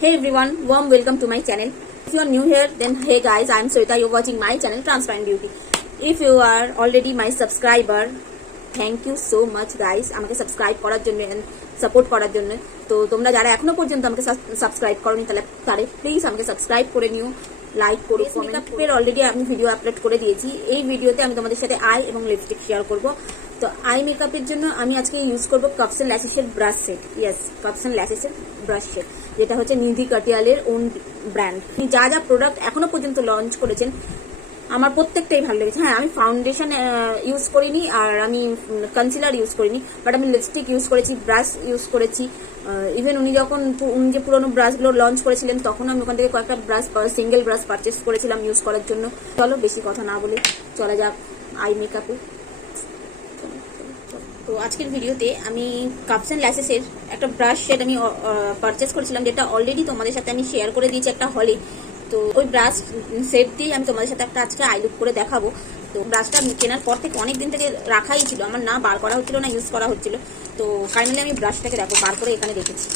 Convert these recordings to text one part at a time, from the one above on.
Hey everyone, warm welcome to my channel. If you are new here, then hey guys, I am Sarita. You're watching my channel Transparent Beauty. If you are already my subscriber, thank you so much guys. আমাকে subscribe করার জন্য and support করার জন্য। তো তোমরা যারা এখনো পর্যন্ত আমাকে সাবস্ক্রাইব করোনি তাহলে প্লিজ আমাকে সাবস্ক্রাইব করে নিও, লাইক করো, মেকআপের অলরেডি আমি ভিডিও আপলোড করে দিয়েছি। এই ভিডিওতে আমি তোমাদের সাথে আই এবং লিপস্টিক শেয়ার করব। তো আই মেকআপের জন্য আমি আজকে ইউজ করব কাপস এন্ড ল্যাশেসের brush set. Yes, cups and ল্যাশেসের ব্রাশ সেট, যেটা হচ্ছে নিধি কাটিয়ালের ওন ব্র্যান্ড। যা যা প্রোডাক্ট এখনো পর্যন্ত লঞ্চ করেছেন আমার প্রত্যেকটাই ভালো লেগেছে। হ্যাঁ, আমি ফাউন্ডেশন ইউজ করিনি আর আমি কনসিলার ইউজ করিনি, বাট আমি লিপস্টিক ইউজ করেছি, ব্রাশ ইউজ করেছি। ইভেন উনি যে পুরোনো ব্রাশগুলো লঞ্চ করেছিলেন তখন আমি ওখান থেকে কয়েকটা ব্রাশ সিঙ্গেল ব্রাশ পারচেস করেছিলাম ইউজ করার জন্য। চলো বেশি কথা না বলে চলা যাক আই মেকআপে। তো আজকের ভিডিওতে আমি কাপস অ্যান্ড ল্যাশেসের একটা ব্রাশ সেট আমি পারচেস করেছিলাম, যেটা অলরেডি তোমাদের সাথে আমি শেয়ার করে দিয়েছি একটা হলে। তো ওই ব্রাশ সেট দিয়ে আমি তোমাদের সাথে একটা আজকে আই লুক করে দেখাবো। তো ব্রাশটা কেনার পর থেকে অনেক দিন থেকে রাখাই ছিল, আমার না বার করা হচ্ছিল না ইউজ করা হচ্ছিল। তো ফাইনালি আমি ব্রাশটাকে দেখো বার করে এখানে রেখেছি।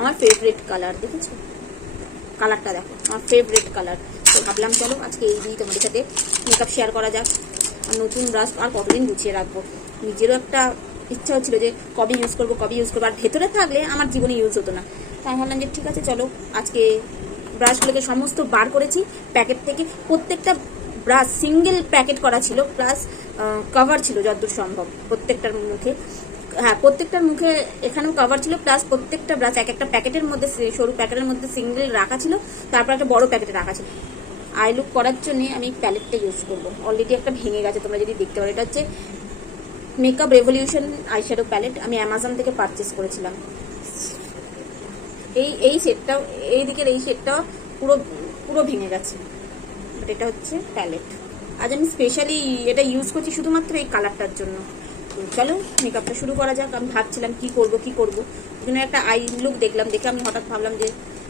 আমার ফেভারিট কালার, দেখেছো কালারটা, দেখো আমার ফেভারিট কালার। তো ভাবলাম চলো আজকে এই দিনই তোমাদের সাথে মেকআপ শেয়ার করা যাক। আর নতুন ব্রাশ আর কতদিন গুছিয়ে রাখবো, নিজেরও একটা ইচ্ছা হচ্ছিল যে কবে ইউজ করবো আর ভেতরে থাকলে আমার জীবনে ইউজ হতো না। তাই ভাবলাম যে ঠিক আছে চলো আজকে ব্রাশগুলোকে সমস্ত বার করেছি প্যাকেট থেকে। প্রত্যেকটা ব্রাশ সিঙ্গেল প্যাকেট করা ছিল, প্লাস কভার ছিল যতদূর সম্ভব প্রত্যেকটার মুখে। হ্যাঁ, প্রত্যেকটার মুখে এখানেও কভার ছিল, প্লাস প্রত্যেকটা ব্রাশ এক একটা প্যাকেটের মধ্যে, সরু প্যাকেটের মধ্যে সিঙ্গেল রাখা ছিল, তারপর একটা বড় প্যাকেটে রাখা ছিল। আই লুক করার জন্য আমি প্যালেটটা ইউজ করবো। অলরেডি একটা ভেঙে গেছে, তোমরা যদি দেখতে পারো। এটা হচ্ছে মেকআপ রেভলিউশন আইশ্যাডো প্যালেট, আমি অ্যামাজন থেকে পারচেস করেছিলাম। এই সেটটাও, এই দিকের এই সেটটাও পুরো ভেঙে গেছে, বাট এটা হচ্ছে প্যালেট। আজ আমি স্পেশালি এটা ইউজ করছি শুধুমাত্র এই কালারটার জন্য। তো চলো মেকআপটা শুরু করা যাক। আমি ভাবছিলাম কি করব এই জন্য একটা আই লুক দেখলাম, দেখে আমি হঠাৎ ভাবলাম যে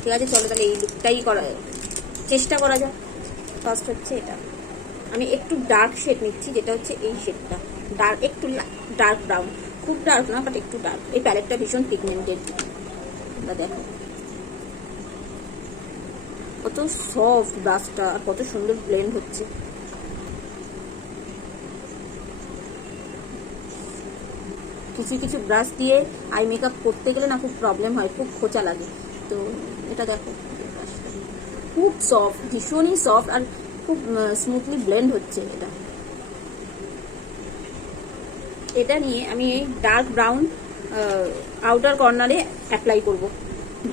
ঠিক আছে চলো তাহলে এই লুকটাই চেষ্টা করা যাক। ফার্স্ট হচ্ছে এটা, আমি একটু ডার্ক শেড নিচ্ছি, যেটা হচ্ছে এই শেডটা, একটু ডার্ক ব্রাউন, খুব ডার্ক না বাট একটু ডার্ক। এই প্যালেটটা ভীষণ পিগমেন্টেড, তোমরা দেখো কত সফট ব্রাশটা, আর কত সুন্দর ব্লেন্ড হচ্ছে। কিছু ব্রাশ দিয়ে আই মেকআপ করতে গেলে না খুব প্রবলেম হয়, খুব খোঁচা লাগে। তো এটা দেখো খুব সফট, ভীষণই সফট, আর খুব স্মুথলি ব্লেন্ড হচ্ছে। এটা নিয়ে আমি এই ডার্ক ব্রাউন আউটার কর্নারে অ্যাপ্লাই করব।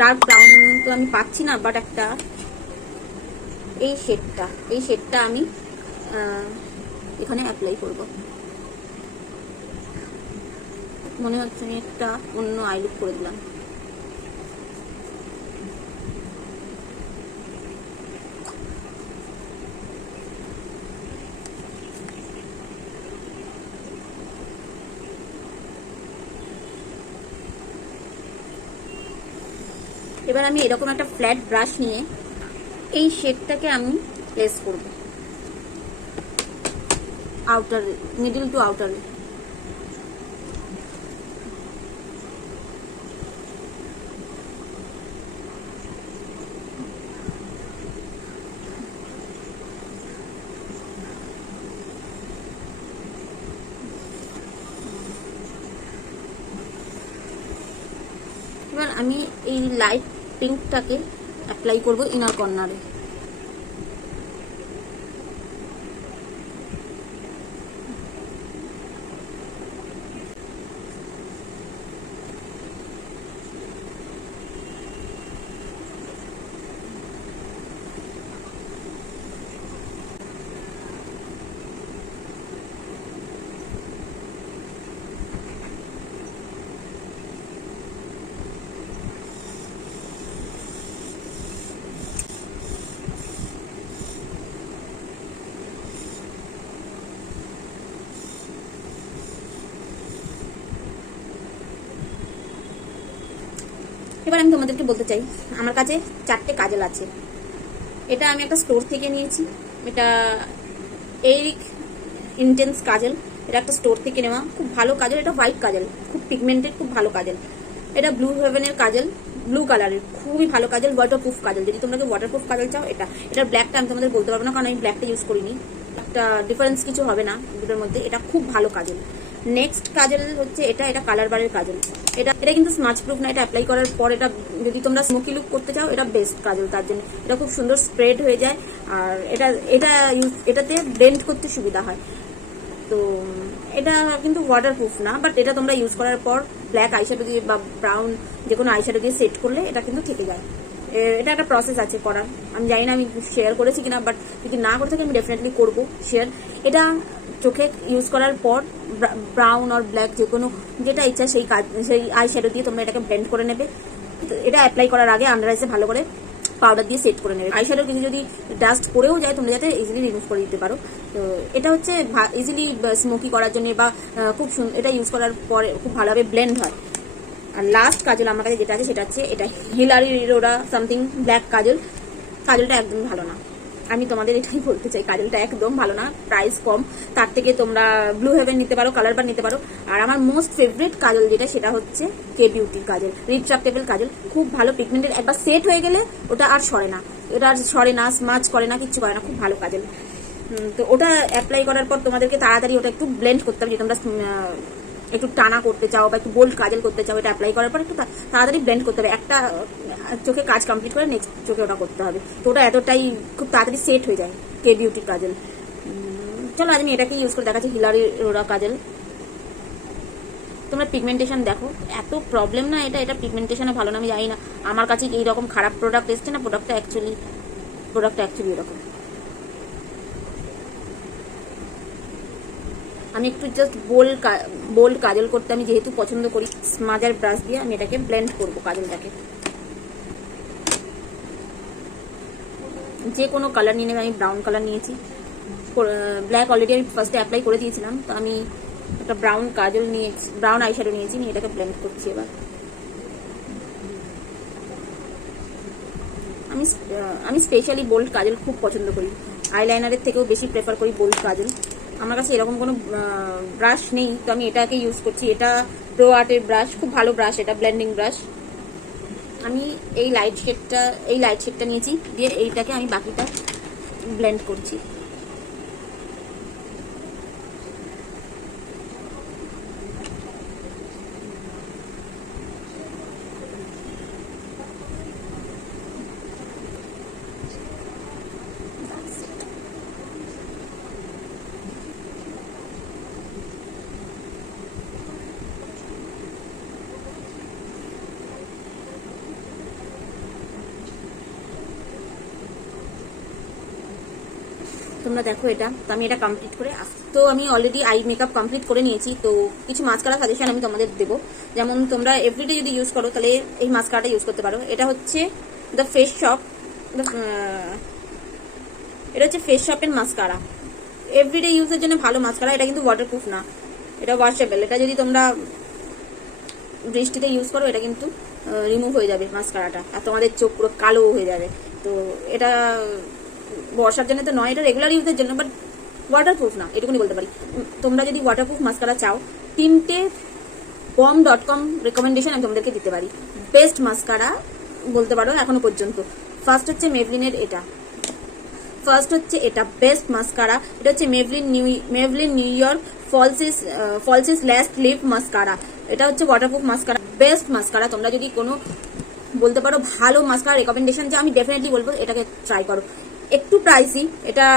ডার্ক ব্রাউন তো আমি পাচ্ছি না, বাট একটা এই শেডটা আমি এখানে অ্যাপ্লাই করব। মনে হচ্ছে আমি একটা অন্য আই লুক করে দিলাম। এবার আমি এরকম একটা ফ্ল্যাট ব্রাশ নিয়ে এই শেডটাকে আমি প্লেস করব আউটার, মিডল টু আউটারে। এবার আমি এই লাইট পিঙ্কটাকে অ্যাপ্লাই করব ইনার কর্নারে। এবার আমি তোমাদেরকে বলতে চাই, আমার কাছে 4টে কাজল আছে। এটা আমি একটা স্টোর থেকে নিয়েছি, এটা এরিক ইন্টেন্স কাজল, এটা একটা স্টোর থেকে নেওয়া, খুব ভালো কাজল। এটা হোয়াইট কাজল, খুব পিগমেন্টেড, খুব ভালো কাজল। এটা ব্লু হেভেনের কাজল, ব্লু কালারের, খুবই ভালো কাজল, ওয়াটারপ্রুফ কাজল। যদি তোমরা ওয়াটারপ্রুফ কাজল চাও এটার ব্ল্যাকটা আমি তোমাদের বলতে পারবো না, কারণ আমি ব্ল্যাকটা ইউজ করিনি, একটা ডিফারেন্স কিছু হবে না দুটোর মধ্যে। এটা খুব ভালো কাজল। নেক্সট কাজল হচ্ছে এটা কালারবারের কাজল। এটা কিন্তু স্মাচ প্রুফ না, এটা অ্যাপ্লাই করার পর এটা যদি তোমরা স্মোকি লুক করতে চাও এটা বেস্ট কাজল তার জন্য। এটা খুব সুন্দর স্প্রেড হয়ে যায়, আর এটাতে ব্লেন্ড করতে সুবিধা হয়। তো এটা কিন্তু ওয়াটারপ্রুফ না, বাট এটা তোমরা ইউজ করার পর ব্ল্যাক আইশ্যাডো দিয়ে বা ব্রাউন যে কোনো আইশ্যাডো দিয়ে সেট করলে এটা কিন্তু থেকে যায়। এটা একটা প্রসেস আছে করার, আমি জানি না আমি শেয়ার করেছি কিনা, বাট যদি না করে থাকি আমি ডেফিনেটলি করবো শেয়ার। এটা চোখে ইউজ করার পর ব্রাউন আর ব্ল্যাক যে কোনো যেটা ইচ্ছা সেই আইশ্যাডো দিয়ে তোমরা এটাকে ব্লেন্ড করে নেবে। এটা অ্যাপ্লাই করার আগে আন্ডার আইসে ভালো করে পাউডার দিয়ে সেট করে নেবে। আইশ্যাডো কিছু যদি ডাস্ট পড়েও যায় তোমরা যাতে ইজিলি রিমুভ করে দিতে পারো। তো এটা হচ্ছে ইজিলি স্মোকি করার জন্য বা খুব এটা ইউজ করার পরে খুব ভালোভাবে ব্লেন্ড হয়। আর লাস্ট কাজল আমার কাছে যেটা আছে সেটা হচ্ছে এটা হিলারি রোরা সামথিং ব্ল্যাক কাজল। কাজলটা একদম ভালো না, আমি তোমাদের এটাই বলতে চাই, কাজলটা একদম ভালো না, প্রাইস কম। তার থেকে তোমরা ব্লু হেভেন নিতে পারো, কালারবার নিতে পারো। আর আমার মোস্ট ফেভারিট কাজল যেটা সেটা হচ্ছে কে বিউটির কাজল, রিট্রাক্টেবল কাজল। খুব ভালো পিগমেন্টেড, একবার সেট হয়ে গেলে ওটা আর সরে না, ওটা আর সরে না, স্মাচ করে না, কিচ্ছু করে না, খুব ভালো কাজল। তো ওটা অ্যাপ্লাই করার পর তোমাদেরকে তাড়াতাড়ি ওটা একটু ব্লেন্ড করতে হবে, যে তোমরা একটু টানা করতে চাও বা একটু বোল্ড কাজল করতে চাও, এটা অ্যাপ্লাই করার পর একটু তাড়াতাড়ি ব্লেন্ড করতে হবে। একটা চোখে কাজ কমপ্লিট করে নেক্সট চোখে ওটা করতে হবে। তো ওটা এতটাই খুব তাড়াতাড়ি সেট হয়ে যায় কে বিউটির কাজল। চলো আজ আমি এটাকে ইউজ করে দেখাচ্ছি, হিলারি রোরা কাজল। তোমরা পিগমেন্টেশন দেখো, এত প্রবলেম না এটা পিগমেন্টেশনে ভালো না, আমি জানি না আমার কাছে এইরকম খারাপ প্রোডাক্ট এসছে না, প্রোডাক্টটা অ্যাকচুয়ালি এরকম। আমি একটু জাস্ট বোল্ড কাজল করতে আমি যেহেতু পছন্দ করি, স্মাজার ব্রাশ দিয়ে আমি এটাকে ব্লেন্ড করবো কাজলটাকে। যে কোনো কালার নিয়ে নেবে, আমি ব্রাউন কালার নিয়েছি, ব্ল্যাক অলরেডি আমি ফার্স্টে অ্যাপ্লাই করে দিয়েছিলাম। তো আমি একটা ব্রাউন কাজল নিয়েছি, ব্রাউন আইশ্যাডো নিয়েছি, নিয়ে এটাকে ব্লেন্ড করছি। এবার আমি স্পেশালি বোল্ড কাজল খুব পছন্দ করি, আইলাইনারের থেকেও বেশি প্রেফার করি বোল্ড কাজল। আমার কাছে এরকম কোনো ব্রাশ নেই, তো আমি এটাকে ইউজ করছি। এটা প্রো আর্টের ব্রাশ, খুব ভালো ব্রাশ, এটা ব্লেন্ডিং ব্রাশ। আমি এই লাইট শেডটা নিয়েছি, দিয়ে এইটাকে আমি বাকিটা ব্লেন্ড করছি। তোমরা দেখো এটা, তো আমি এটা কমপ্লিট করে তো আমি অলরেডি আই মেকআপ কমপ্লিট করে নিয়েছি। তো কিছু মাস্কারা সাজেশন আমি তোমাদের দেবো, যেমন তোমরা এভরিডে যদি ইউজ করো তাহলে এই মাস্কারাটা ইউজ করতে পারো। এটা হচ্ছে দ্য ফেস শপ, এটা হচ্ছে ফেস শপের মাস্কারা, এভরিডে ইউজের জন্য ভালো মাস্কারা। এটা কিন্তু ওয়াটারপ্রুফ না, এটা ওয়াশেবল। এটা যদি তোমরা বৃষ্টিতে ইউজ করো এটা কিন্তু রিমুভ হয়ে যাবে মাস্কারাটা, আর তোমাদের চোখ পুরো কালো হয়ে যাবে। তো এটা বর্ষার জন্য তো নয়, এটা রেগুলার ইউজের জন্য, বাট ওয়াটারপ্রুফ না, এটুকুনি বলতে পারি। তোমরা যদি ওয়াটারপ্রুফ মাস্কারা চাও, 3টে bomb.com রেকমেন্ডেশন আমি তোমাদেরকে দিতে পারি, বেস্ট মাস্কারা বলতে পারো এখনো পর্যন্ত। ফার্স্ট হচ্ছে মেবলিনের এটা বেস্ট মাস্কারা। এটা হচ্ছে মেবলিন নিউ ইয়র্ক ফলসিস ল্যাশ লিপ মাস্কারা। এটা হচ্ছে ওয়াটারপ্রুফ মাস্কারা, বেস্ট মাস্কারা। তোমরা যদি কোনো বলতে পারো ভালো মাস্কারা রেকমেন্ডেশন যে আমি ডেফিনেটলি বলবো এটাকে ট্রাই করো। একটু প্রাইসি, এটা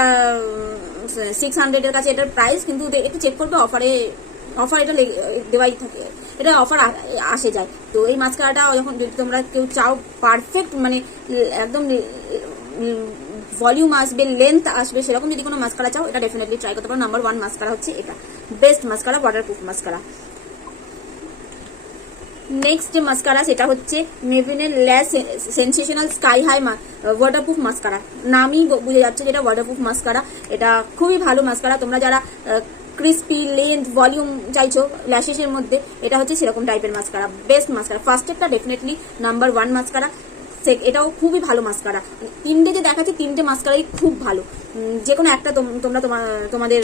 600 এর কাছে এটার প্রাইস, কিন্তু একটু চেক করবে অফার এটা দেওয়াই থাকে, এটা অফার আসে যায়। তো এই মাস্কারাটা যখন যদি তোমরা কেউ চাও পারফেক্ট, মানে একদম ভলিউম আসবে, লেন্থ আসবে, সেরকম যদি কোনো মাস্কারা চাও এটা ডেফিনেটলি ট্রাই করতে পারো। নাম্বার 1 মাস্কারা হচ্ছে এটা, best mascara, waterproof mascara. Next যে মাস্কারা সেটা হচ্ছে মেবলিনের ল্যাশ sensational sky high waterproof mascara. নামই বুঝে যাচ্ছে যেটা ওয়াটারপ্রুফ মাস্কারা। এটা খুবই ভালো মাস্কারা। তোমরা যারা ক্রিস্পি লেন্থ ভলিউম চাইছো ল্যাশেসের মধ্যে, এটা হচ্ছে সেরকম টাইপের মাস্কারা, বেস্ট মাস্কারা। ফার্স্টেরটা ডেফিনেটলি নাম্বার 1 মাস্কারা, এটাও খুবই ভালো মাস্কারা। 3টে যে দেখাচ্ছে 3টে মাস্কারাই খুব ভালো, যে কোনো একটা তোমরা তোমাদের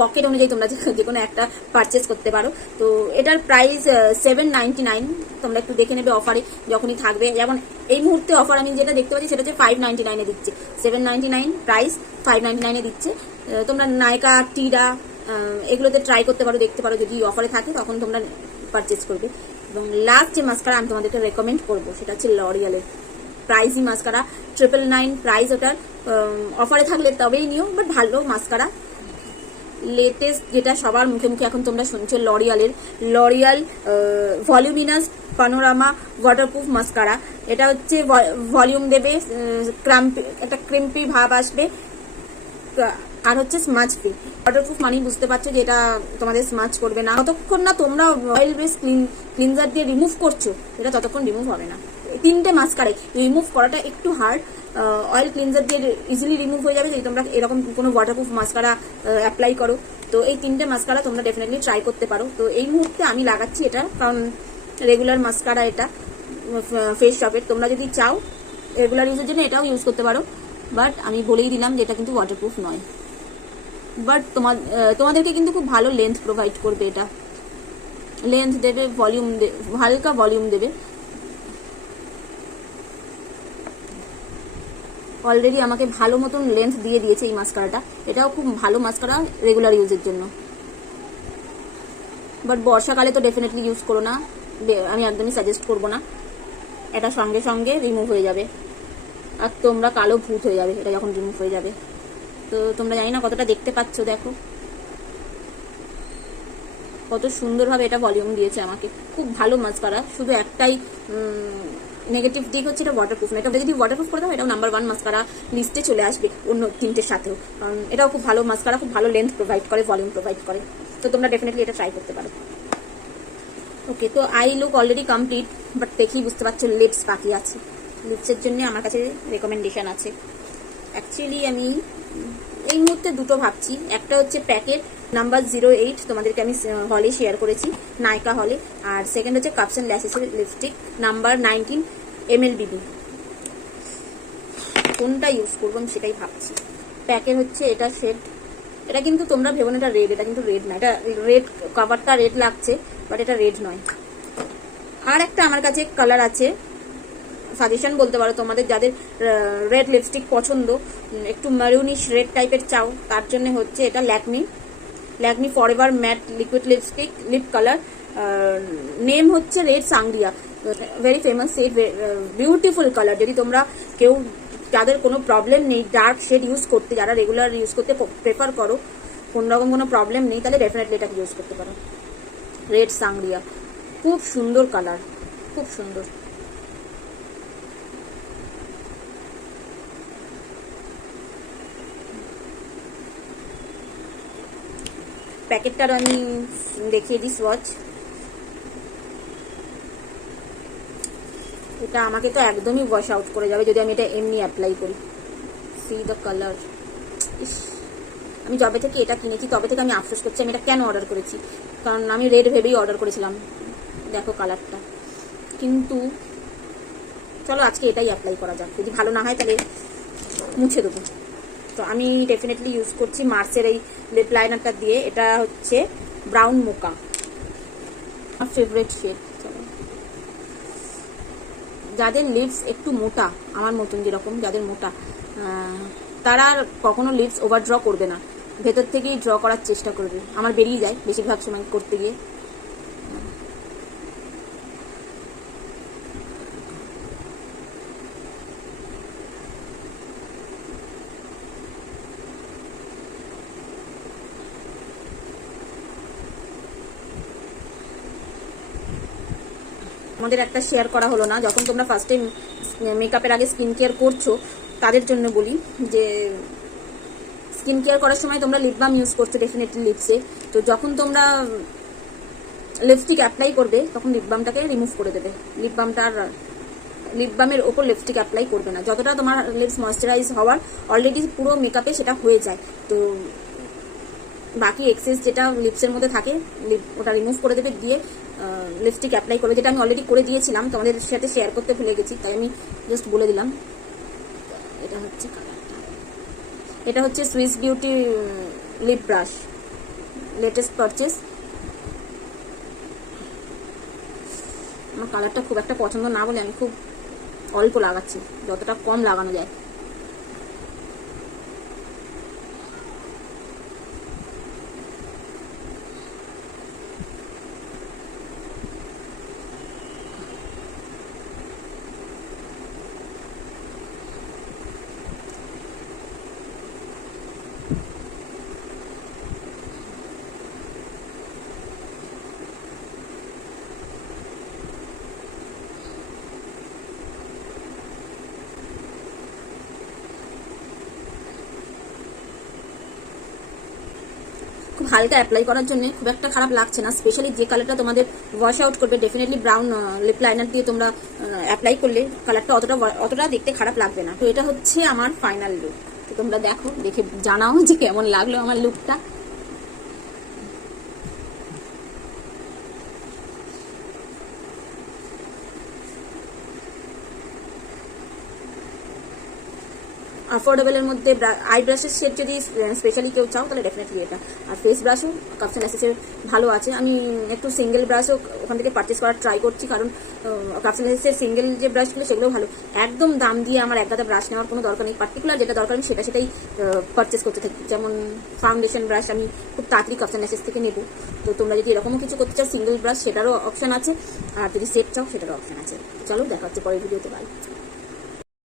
পকেট অনুযায়ী তোমরা যে কোনো একটা পারচেস করতে পারো। তো এটার প্রাইস 799, তোমরা একটু দেখে নেবে অফারে যখনই থাকবে। যেমন এই মুহূর্তে অফার আমি যেটা দেখতে পাচ্ছি সেটা হচ্ছে 599 দিচ্ছে, 799 প্রাইস 599 দিচ্ছে। তোমরা নায়কা, টিরা এগুলোতে ট্রাই করতে পারো, দেখতে পারো, যদি অফারে থাকে তখন তোমরা পারচেস করবে। এবং লাস্ট যে মাস্কারা আমি তোমাদেরকে রেকমেন্ড করবো সেটা হচ্ছে লরিয়ালের প্রাইসি মাস্কারা, 999 প্রাইস ওটার। অফারে থাকলে তবেই নিও, বাট ভালো মাস্কারা। লেটেস্ট যেটা সবার মুখে মুখে এখন তোমরা শুনছো, লরিয়াল ভলিউমিনাস পানোরামা ওয়াটারপ্রুফ মাস্কারা। এটা হচ্ছে ভলিউম দেবে, একটা ক্রিম্পি ভাব আসবে, আর হচ্ছে স্মাজ ফ্রি। ওয়াটারপ্রুফ মানেই বুঝতে পারছো যে এটা তোমাদের স্মাজ করবে না, ততক্ষণ না তোমরা অয়েল বেস ক্লিনজার দিয়ে রিমুভ করছো এটা ততক্ষণ রিমুভ হবে না। 3টে মাস্কারাই রিমুভ করাটা একটু হার্ড, অয়েল ক্লিনজার দিয়ে ইজিলি রিমুভ হয়ে যাবে যদি তোমরা এরকম কোনো ওয়াটারপ্রুফ মাস্কারা অ্যাপ্লাই করো। তো এই 3টে মাস্কারা তোমরা ডেফিনেটলি ট্রাই করতে পারো। তো এই মুহূর্তে আমি লাগাচ্ছি এটা, কারণ রেগুলার মাস্কারা এটা ফেস শপের। তোমরা যদি চাও রেগুলার ইউজের জন্য এটাও ইউজ করতে পারো, বাট আমি বলেই দিলাম যে এটা কিন্তু ওয়াটারপ্রুফ নয়। বাট তোমাদেরকে কিন্তু খুব ভালো লেন্থ প্রোভাইড করবে, এটা লেন্থ দেবে, ভলিউম হালকা ভলিউম দেবে। অলরেডি আমাকে ভালো মতন লেন্থ দিয়ে দিয়েছে এই মাস্কারাটা। এটাও খুব ভালো মাস্কারা রেগুলার ইউজের জন্য, বাট বর্ষাকালে তো ডেফিনেটলি ইউজ করো না, আমি একদমই সাজেস্ট করবো না। এটা সঙ্গে সঙ্গে রিমুভ হয়ে যাবে আর তোমরা কালো ভূত হয়ে যাবে এটা যখন রিমুভ হয়ে যাবে। তো তোমরা জানি না কতটা দেখতে পাচ্ছ, দেখো কত সুন্দরভাবে এটা ভলিউম দিয়েছে আমাকে। খুব ভালো মাস্কারা, শুধু একটাই নেগেটিভ দিক হচ্ছে এটা ওয়াটারপ্রুফ না। এটা যদি ওয়াটারপ্রুফ করে দাও এটাও নাম্বার 1 মাস্কারা লিস্টে চলে আসবে অন্য 3টের সাথেও, কারণ এটাও খুব ভালো মাস্কারা, খুব ভালো লেন্থ প্রোভাইড করে, ভলিউম প্রোভাইড করে। তো তোমরা ডেফিনেটলি এটা ট্রাই করতে পারো। ওকে, তো I look already complete, but দেখেই বুঝতে পারছো লিপস বাকি আছে। লিপসের জন্য আমার কাছে রেকমেন্ডেশন আছে। অ্যাকচুয়ালি আমি এই মুহূর্তে দুটো ভাবছি, একটা হচ্ছে প্যাকেট নাম্বার 08, তোমাদেরকে আমি হলে শেয়ার করেছি, নায়কা হলে। আর সেকেন্ড হচ্ছে কাপস অ্যান্ড ল্যাশেসের লিপস্টিক নাম্বার 19 MLBB। কোনটা ইউজ করবো আমি সেটাই ভাবছি। প্যাকেট হচ্ছে এটা শেড, এটা কিন্তু তোমরা ভেবো না এটা রেড, এটা কিন্তু রেড না, এটা রেড, কাভারটা রেড লাগছে বাট এটা রেড নয়। আর একটা আমার কাছে কালার আছে, সাজেশন বলতে পারো তোমাদের, যাদের রেড লিপস্টিক পছন্দ, একটু ম্যারুনিশ রেড টাইপের চাও, তার জন্য হচ্ছে এটা Lakme forever matte liquid lipstick lip colour, name হচ্ছে red sangria, very famous shade, beautiful colour. যদি তোমরা কেউ যাদের কোনো প্রবলেম নেই ডার্ক শেড ইউজ করতে, যারা রেগুলার ইউজ করতে প্রেফার করো, কোনোরকম কোনো প্রবলেম নেই, তাহলে ডেফিনেটলি এটাকে ইউজ করতে পারো। রেড সাংরিয়া খুব সুন্দর কালার, খুব সুন্দর। প্যাকেটটার আমি দেখিয়ে দিই সোয়াচ। এটা আমাকে তো একদমই ওয়াশ আউট করে যাবে যদি আমি এটা এমনি অ্যাপ্লাই করি। C the colour. আমি যবে থেকে এটা কিনেছি তবে থেকে আমি আফসোস করছি আমি এটা কেন অর্ডার করেছি, কারণ আমি রেড ভেবেই অর্ডার করেছিলাম। দেখো কালারটা, কিন্তু চলো আজকে এটাই অ্যাপ্লাই করা যাক, যদি ভালো না হয় তাহলে মুছে দেবো। তো আমি ডেফিনেটলি ইউজ করছি মার্সের এই লিপ লাইনারটা দিয়ে, এটা হচ্ছে ব্রাউন মোকা, আমার ফেভারিট শেড। যাদের লিপস একটু মোটা, আমার মতন যেরকম যাদের মোটা, তারা কখনো লিপস ওভার ড্র করবে না, ভেতর থেকেই ড্র করার চেষ্টা করবে। আমার বেরিয়ে যায় বেশিরভাগ সময় করতে গিয়ে। আমাদের একটা শেয়ার করা হলো না, যখন তোমরা ফার্স্টে মেকআপের আগে স্কিন কেয়ার করছো তাদের জন্য বলি যে স্কিন কেয়ার করার সময় তোমরা লিপ বাম ইউজ করছো ডেফিনেটলি লিপসে। তো যখন তোমরা লিপস্টিক অ্যাপ্লাই করবে তখন লিপ বামটাকে রিমুভ করে দেবে। লিপ বামের ওপর লিপস্টিক অ্যাপ্লাই করবে না, যতটা তোমার লিপস ময়েশ্চারাইজ হওয়ার অলরেডি পুরো মেকআপে সেটা হয়ে যায়। তো বাকি এক্সেস যেটা লিপসের মধ্যে থাকে ওটা রিমুভ করে দেবে, দিয়ে লিপস্টিক অ্যাপ্লাই করবে, যেটা আমি অলরেডি করে দিয়েছিলাম, তোমাদের সাথে শেয়ার করতে ভুলে গেছি তাই আমি জাস্ট বলে দিলাম। এটা হচ্ছে কালারটা, এটা হচ্ছে Swiss beauty lip brush, latest purchase. আমার কালারটা খুব একটা পছন্দ না বলে আমি খুব অল্প লাগাচ্ছি, যতটা কম লাগানো যায়। খুব হালকা অ্যাপ্লাই করার জন্য খুব একটা খারাপ লাগছে না। স্পেশালি যে কালারটা তোমাদের ওয়াশ আউট করবে, ডেফিনেটলি ব্রাউন লিপ লাইনার দিয়ে তোমরা অ্যাপ্লাই করলে কালারটা অতটা দেখতে খারাপ লাগবে না। তো এটা হচ্ছে আমার ফাইনাল লুক। তো তোমরা দেখো, দেখে জানাও যে কেমন লাগলো আমার লুকটা। অ্যাফোর্ডেবলের মধ্যে আই ব্রাশের সেট যদি স্পেশালি কেউ চাও তাহলে ডেফিনেটলি এটা। আর ফেস ব্রাশও কাপস অ্যান্ড ল্যাশেসের ভালো আছে। আমি একটু সিঙ্গেল ব্রাশও ওখান থেকে পারচেস করার ট্রাই করছি, কারণ কাপস অ্যান্ড ল্যাশেসের সিঙ্গেল যে ব্রাশগুলো সেগুলো ভালো। একদম দাম দিয়ে আমার এক গাদা ব্রাশ নেওয়ার কোনো দরকার নেই। পার্টিকুলার যেটা দরকার আমি সেটাই পারচেস করতে থাকি। যেমন ফাউন্ডেশন ব্রাশ আমি খুব তাড়াতাড়ি কাপস অ্যান্ড ল্যাশেস থেকে নেবো। তো তোমরা যদি এরকমও কিছু করতে চাও সিঙ্গেল ব্রাশ সেটারও অপশন আছে, আর যদি সেট চাও সেটারও অপশন আছে। চলো দেখা হচ্ছে পরের ভিডিওতে। বাই।